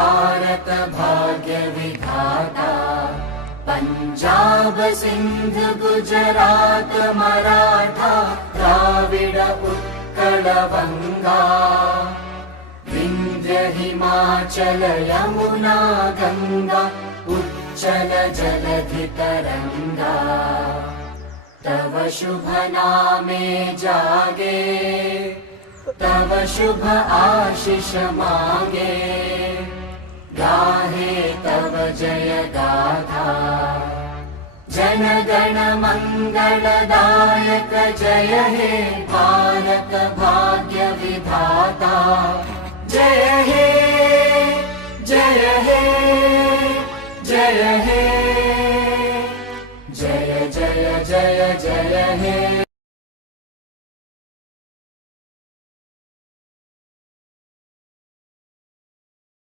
भारत भाग्य विधाता। पंजाब सिंध गुजरात मराठा द्राविड उत्कल बंगा। विंध्य हिमाचल यमुना गंगा उच्चल जलधि तरंगा। तव शुभ नामे जागे तव शुभ आशीष मांगे। गाहे तव जय गाथा जन गण मंगलदायक। जय हे भारत भाग्य विधाता। जय हे